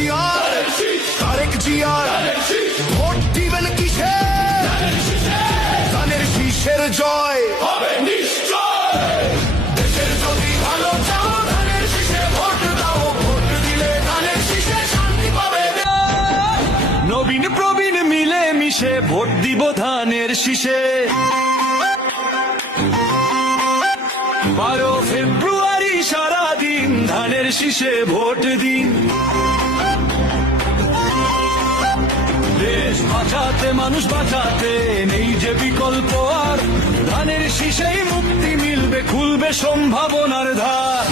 জিয়ার তারেক জিয়ার ভোট দিবেন কিসে ধানের শীষের জয় হবে নিশ্চয় দেশের যদি ভালো চাও ধানের শীষে ভোট দাও ভোট দিলে ধানের শীষে শান্তি পাবে নবীন প্রবীণ মিলে মিশে ভোট দিব ধানের শীষে 12 ফেব্রুয়ারি সারাদিন ধানের শীষে ভোট দিন দেশ বাঁচাতে মানুষ বাঁচাতে নেই যে বিকল্প আর ধানের শীষেই মুক্তি মিলবে খুলবে সম্ভাবনার দ্বার